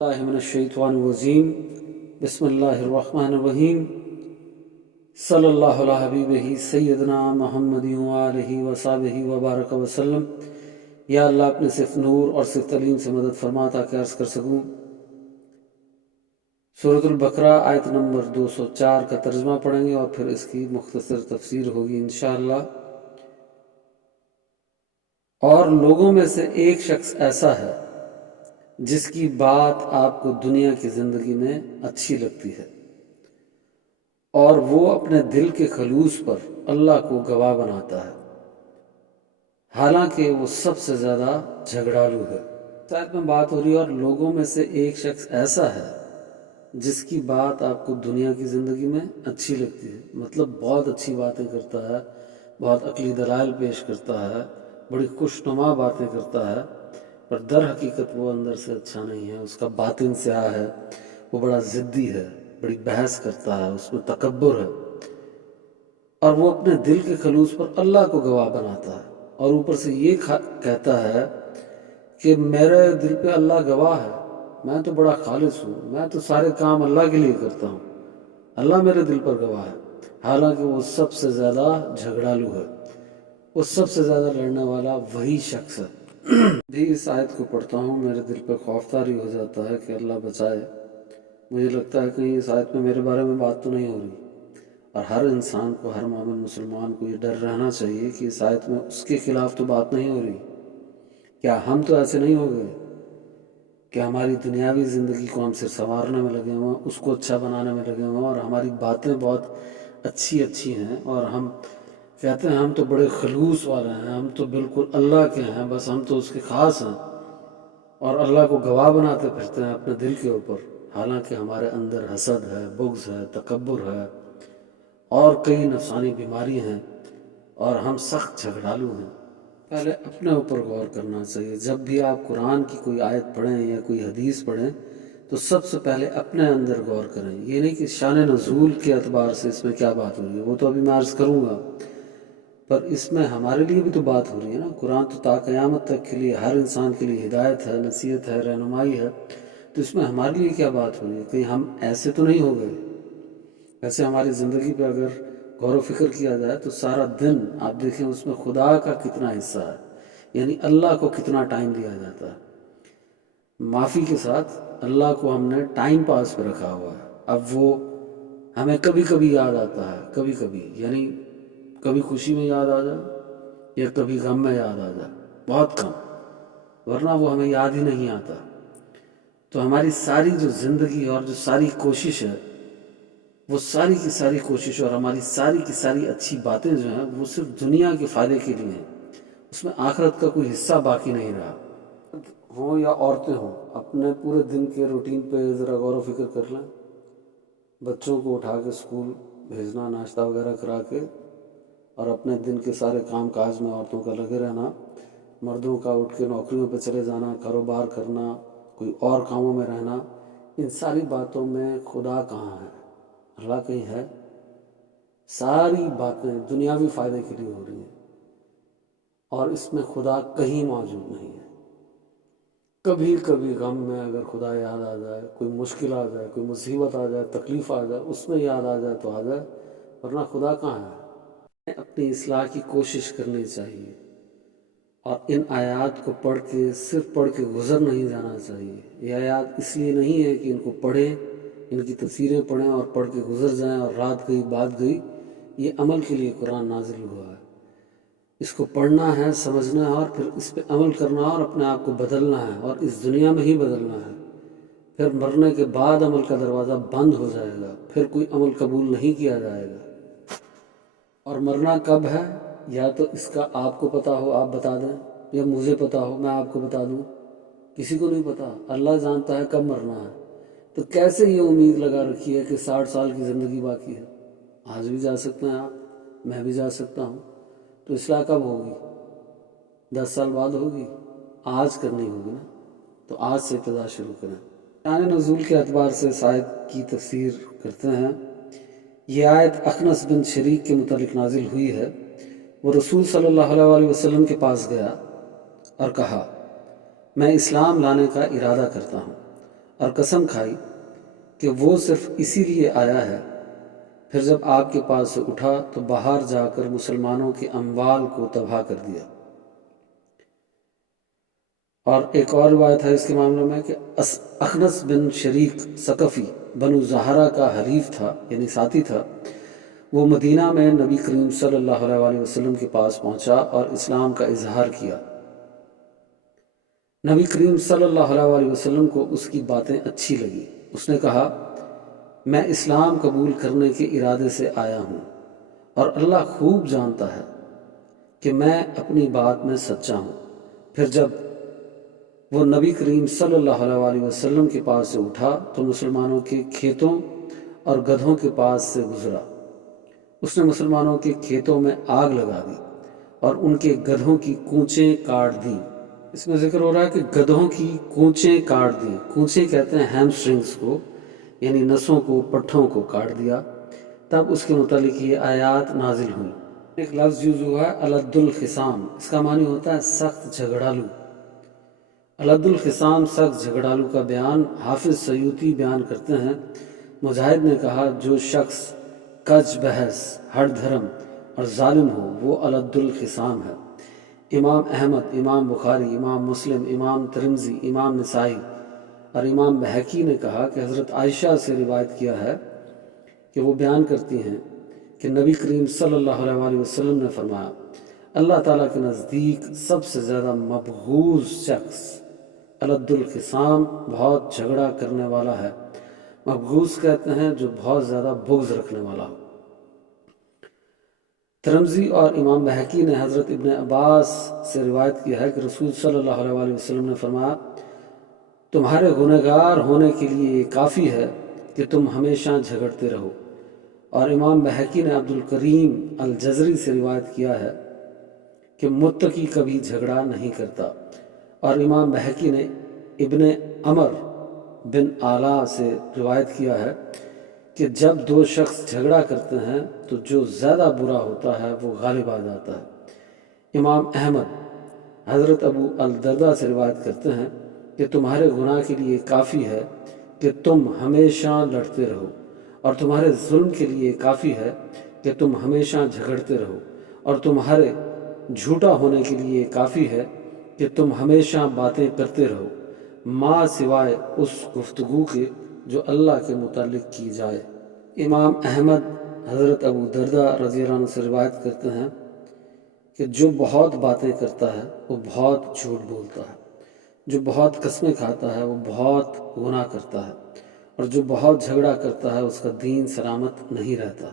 اللہ من الشیطان الرجیم بسم اللہ الرحمن الرحیم صلی اللہ علیہ حبیبہ سیدنا محمد وآلہ وصحبہ وبارک وسلم۔ یا اللہ اپنے صرف نور اور صرف تعلیم سے مدد فرما تاکہ عرض کر سکوں۔ سورۃ البقرہ آیت نمبر 204 کا ترجمہ پڑھیں گے اور پھر اس کی مختصر تفسیر ہوگی انشاءاللہ۔ اور لوگوں میں سے ایک شخص ایسا ہے جس کی بات آپ کو دنیا کی زندگی میں اچھی لگتی ہے اور وہ اپنے دل کے خلوص پر اللہ کو گواہ بناتا ہے، حالانکہ وہ سب سے زیادہ جھگڑالو ہے۔ شاید میں بات ہو رہی ہے اور لوگوں میں سے ایک شخص ایسا ہے جس کی بات آپ کو دنیا کی زندگی میں اچھی لگتی ہے، مطلب بہت اچھی باتیں کرتا ہے، بہت عقلی دلائل پیش کرتا ہے، بڑی خوشنما باتیں کرتا ہے، پر در حقیقت وہ اندر سے اچھا نہیں ہے، اس کا باطن سیاہ ہے، وہ بڑا ضدی ہے، بڑی بحث کرتا ہے، اس میں تکبر ہے، اور وہ اپنے دل کے خلوص پر اللہ کو گواہ بناتا ہے اور اوپر سے یہ کہتا ہے کہ میرے دل پہ اللہ گواہ ہے، میں تو بڑا خالص ہوں، میں تو سارے کام اللہ کے لیے کرتا ہوں، اللہ میرے دل پر گواہ ہے، حالانکہ وہ سب سے زیادہ جھگڑالو ہے، وہ سب سے زیادہ لڑنے والا وہی شخص ہے۔ بھی اس آیت کو پڑھتا ہوں میرے دل پہ خوف طاری ہو جاتا ہے کہ اللہ بچائے، مجھے لگتا ہے کہیں اس آیت میں میرے بارے میں بات تو نہیں ہو رہی، اور ہر انسان کو، ہر مومن مسلمان کو یہ ڈر رہنا چاہیے کہ اس آیت میں اس کے خلاف تو بات نہیں ہو رہی۔ کیا ہم تو ایسے نہیں ہو گئے کہ ہماری دنیاوی زندگی کو ہم صرف سنوارنے میں لگے ہوئے ہیں، اس کو اچھا بنانے میں لگے ہوئے ہیں، اور ہماری باتیں بہت اچھی ہیں، اور ہم کہتے ہیں ہم تو بڑے خلوص والے ہیں، ہم تو بالکل اللہ کے ہیں، بس ہم تو اس کے خاص ہیں، اور اللہ کو گواہ بناتے پھرتے ہیں اپنے دل کے اوپر، حالانکہ ہمارے اندر حسد ہے، بغض ہے، تکبر ہے، اور کئی نفسانی بیماری ہیں، اور ہم سخت جھگڑالو ہیں۔ پہلے اپنے اوپر غور کرنا چاہیے۔ جب بھی آپ قرآن کی کوئی آیت پڑھیں یا کوئی حدیث پڑھیں تو سب سے پہلے اپنے اندر غور کریں، یہ نہیں کہ شان نزول کے اعتبار سے اس میں کیا بات ہو رہی ہے، وہ تو ابھی میں عرض کروں گا، پر اس میں ہمارے لیے بھی تو بات ہو رہی ہے نا۔ قرآن تو تا قیامت تک کے لیے، ہر انسان کے لیے ہدایت ہے، نصیحت ہے، رہنمائی ہے، تو اس میں ہمارے لیے کیا بات ہو رہی ہے؟ کہیں ہم ایسے تو نہیں ہو گئے؟ ویسے ہماری زندگی پہ اگر غور و فکر کیا جائے تو سارا دن آپ دیکھیں اس میں خدا کا کتنا حصہ ہے، یعنی اللہ کو کتنا ٹائم دیا جاتا ہے۔ معافی کے ساتھ اللہ کو ہم نے ٹائم پاس پہ رکھا ہوا ہے، اب وہ ہمیں کبھی کبھی یاد آتا ہے، کبھی کبھی، یعنی کبھی خوشی میں یاد آ جائے یا کبھی غم میں یاد آ جائے، بہت کم، ورنہ وہ ہمیں یاد ہی نہیں آتا۔ تو ہماری ساری جو زندگی اور جو ساری کوشش ہے، وہ ساری کی ساری کوشش اور ہماری ساری کی ساری اچھی باتیں جو ہیں وہ صرف دنیا کے فائدے کے لیے ہیں، اس میں آخرت کا کوئی حصہ باقی نہیں رہا۔ ہوں یا عورتیں ہوں، اپنے پورے دن کے روٹین پہ ذرا غور و فکر کر لیں۔ بچوں کو اٹھا کے اسکول بھیجنا، ناشتہ وغیرہ کرا کے، اور اپنے دن کے سارے کام کاج میں عورتوں کا لگے رہنا، مردوں کا اٹھ کے نوکریوں پہ چلے جانا، کاروبار کرنا، کوئی اور کاموں میں رہنا، ان ساری باتوں میں خدا کہاں ہے؟ اللہ کہیں ہے؟ ساری باتیں دنیاوی فائدے کے لیے ہو رہی ہیں اور اس میں خدا کہیں موجود نہیں ہے۔ کبھی کبھی غم میں اگر خدا یاد آ جائے، کوئی مشکل آ جائے، کوئی مصیبت آ جائے، تکلیف آ جائے، اس میں یاد آ جائے تو آ جائے، ورنہ خدا کہاں ہے؟ اپنی اصلاح کی کوشش کرنی چاہیے، اور ان آیات کو پڑھ کے صرف پڑھ کے گزر نہیں جانا چاہیے۔ یہ آیات اس لیے نہیں ہے کہ ان کو پڑھیں، ان کی تفسیریں پڑھیں اور پڑھ کے گزر جائیں اور رات گئی بات گئی، یہ عمل کے لیے قرآن نازل ہوا ہے۔ اس کو پڑھنا ہے، سمجھنا ہے، اور پھر اس پہ عمل کرنا ہے، اور اپنے آپ کو بدلنا ہے، اور اس دنیا میں ہی بدلنا ہے۔ پھر مرنے کے بعد عمل کا دروازہ بند ہو جائے گا، پھر کوئی عمل قبول نہیں کیا جائے گا۔ اور مرنا کب ہے یا تو اس کا آپ کو پتہ ہو، آپ بتا دیں، یا مجھے پتہ ہو، میں آپ کو بتا دوں، کسی کو نہیں پتہ، اللہ جانتا ہے کب مرنا ہے۔ تو کیسے یہ امید لگا رکھی ہے کہ 60 سال کی زندگی باقی ہے؟ آج بھی جا سکتے ہیں آپ، میں بھی جا سکتا ہوں، تو اصلاح کب ہوگی؟ 10 سال بعد ہوگی؟ آج کرنی ہوگی نا، تو آج سے ابتدا شروع کریں۔ شان نزول کے اعتبار سے اس آیت کی تفسیر کرتے ہیں۔ یہ آیت اخنس بن شریک کے متعلق نازل ہوئی ہے۔ وہ رسول صلی اللہ علیہ وسلم کے پاس گیا اور کہا، میں اسلام لانے کا ارادہ کرتا ہوں، اور قسم کھائی کہ وہ صرف اسی لیے آیا ہے۔ پھر جب آپ کے پاس سے اٹھا تو باہر جا کر مسلمانوں کے اموال کو تباہ کر دیا۔ اور ایک اور روایت ہے اس کے معاملے میں کہ اخنس بن شریک ثقفی بنو زہرہ کا حلیف تھا، یعنی ساتھی تھا۔ وہ مدینہ میں نبی کریم صلی اللہ علیہ وسلم کے پاس پہنچا اور اسلام کا اظہار کیا۔ نبی کریم صلی اللہ علیہ وسلم کو اس کی باتیں اچھی لگی۔ اس نے کہا، میں اسلام قبول کرنے کے ارادے سے آیا ہوں، اور اللہ خوب جانتا ہے کہ میں اپنی بات میں سچا ہوں۔ پھر جب وہ نبی کریم صلی اللہ علیہ وسلم کے پاس سے اٹھا تو مسلمانوں کے کھیتوں اور گدھوں کے پاس سے گزرا۔ اس نے مسلمانوں کے کھیتوں میں آگ لگا دی اور ان کے گدھوں کی کونچیں کاٹ دیں۔ اس میں ذکر ہو رہا ہے کہ گدھوں کی کونچیں کاٹ دیں۔ کونچیں کہتے ہیں ہیم سٹرنگز کو، یعنی نسوں کو، پٹھوں کو کاٹ دیا۔ تب اس کے متعلق یہ آیات نازل ہوئی۔ ایک لفظ یوز ہوا ہے الد الخصام، اس کا معنی ہوتا ہے سخت جھگڑالو۔ الد الخصام سخت جھگڑالو کا بیان حافظ سیوطی بیان کرتے ہیں۔ مجاہد نے کہا، جو شخص کج بحث، ہٹ دھرم اور ظالم ہو وہ الد الخصام ہے۔ امام احمد، امام بخاری، امام مسلم، امام ترمذی، امام نسائی اور امام بہقی نے کہا کہ حضرت عائشہ سے روایت کیا ہے کہ وہ بیان کرتی ہیں کہ نبی کریم صلی اللہ علیہ وسلم نے فرمایا، اللہ تعالیٰ کے نزدیک سب سے زیادہ مبغوض شخص الد الخصام، بہت جھگڑا کرنے والا ہے۔ مبغوض کہتے ہیں جو بہت زیادہ بغض رکھنے والا ہو۔ ترمذی اور امام بہقی نے حضرت ابن عباس سے روایت کیا ہے کہ رسول صلی اللہ علیہ وسلم نے فرمایا، تمہارے گنہگار ہونے کے لیے یہ کافی ہے کہ تم ہمیشہ جھگڑتے رہو۔ اور امام بہقی نے عبد الکریم الجزری سے روایت کیا ہے کہ متقی کبھی جھگڑا نہیں کرتا۔ اور امام بہقی نے ابن عمر بن آلا سے روایت کیا ہے کہ جب دو شخص جھگڑا کرتے ہیں تو جو زیادہ برا ہوتا ہے وہ غالب آ جاتا ہے۔ امام احمد حضرت ابو الدرداء سے روایت کرتے ہیں کہ تمہارے گناہ کے لیے کافی ہے کہ تم ہمیشہ لڑتے رہو، اور تمہارے ظلم کے لیے کافی ہے کہ تم ہمیشہ جھگڑتے رہو، اور تمہارے جھوٹا ہونے کے لیے کافی ہے کہ تم ہمیشہ باتیں کرتے رہو، ما سوائے اس گفتگو کے جو اللہ کے متعلق کی جائے۔ امام احمد حضرت ابو درداء رضی اللہ عنہ سے روایت کرتے ہیں کہ جو بہت باتیں کرتا ہے وہ بہت جھوٹ بولتا ہے، جو بہت قسمیں کھاتا ہے وہ بہت گناہ کرتا ہے، اور جو بہت جھگڑا کرتا ہے اس کا دین سلامت نہیں رہتا۔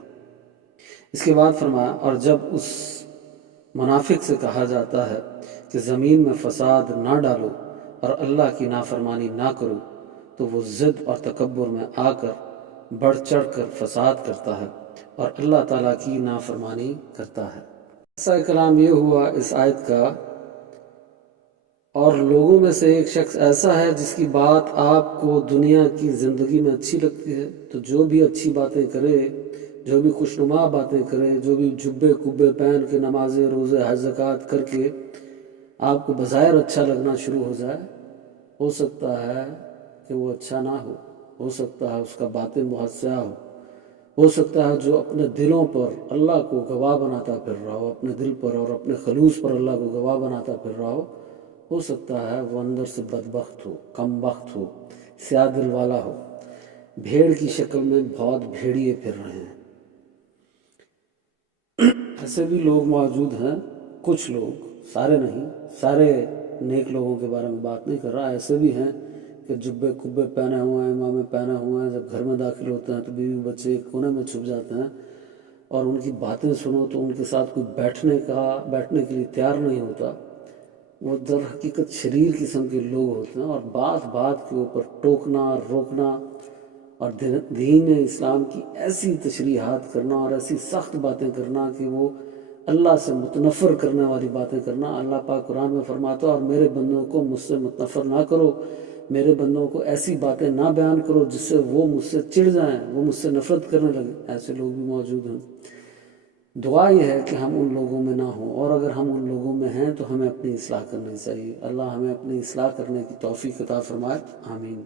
اس کے بعد فرمایا، اور جب اس منافق سے کہا جاتا ہے کہ زمین میں فساد نہ ڈالو اور اللہ کی نافرمانی نہ کرو، تو وہ ضد اور تکبر میں آ کر بڑھ چڑھ کر فساد کرتا ہے اور اللہ تعالیٰ کی نافرمانی کرتا ہے۔ ایسا کلام یہ ہوا اس آیت کا، اور لوگوں میں سے ایک شخص ایسا ہے جس کی بات آپ کو دنیا کی زندگی میں اچھی لگتی ہے، تو جو بھی اچھی باتیں کرے، جو بھی خوشنما باتیں کرے، جو بھی جبے کبے پہن کے نمازیں روزے حج زکوٰۃ کر کے آپ کو بظاہر اچھا لگنا شروع ہو جائے، ہو سکتا ہے کہ وہ اچھا نہ ہو سکتا ہے اس کا باطن بہت سیاہ ہو سکتا ہے جو اپنے دلوں پر اللہ کو گواہ بناتا پھر رہا ہو، اپنے دل پر اور اپنے خلوص پر اللہ کو گواہ بناتا پھر رہا ہو سکتا ہے وہ اندر سے بدبخت ہو، کم بخت ہو، سیاہ دل والا ہو، بھیڑ کی شکل میں بہت بھیڑیے پھر رہے ہیں۔ ایسے بھی لوگ موجود ہیں، کچھ لوگ، سارے نہیں، سارے نیک لوگوں کے بارے میں بات نہیں کر رہا، ایسے بھی ہیں کہ جبے کبے پہنے ہوئے ہیں، امامے پہنے ہوئے ہیں، جب گھر میں داخل ہوتے ہیں تو بیوی بچے ایک کونے میں چھپ جاتے ہیں، اور ان کی باتیں سنو تو ان کے ساتھ کوئی بیٹھنے کے لیے تیار نہیں ہوتا۔ وہ در حقیقت شریر قسم کے لوگ ہوتے ہیں، اور بات بات کے اوپر ٹوکنا، روکنا اور دین اسلام کی ایسی تشریحات کرنا اور ایسی سخت باتیں کرنا کہ وہ اللہ سے متنفر کرنے والی باتیں کرنا۔ اللہ پاک قرآن میں فرماتا ہے، اور میرے بندوں کو مجھ سے متنفر نہ کرو، میرے بندوں کو ایسی باتیں نہ بیان کرو جس سے وہ مجھ سے چڑ جائیں، وہ مجھ سے نفرت کرنے لگے۔ ایسے لوگ بھی موجود ہیں۔ دعا یہ ہے کہ ہم ان لوگوں میں نہ ہوں، اور اگر ہم ان لوگوں میں ہیں تو ہمیں اپنی اصلاح کرنی چاہیے۔ اللہ ہمیں اپنی اصلاح کرنے کی توفیق عطا فرمائے، آمین۔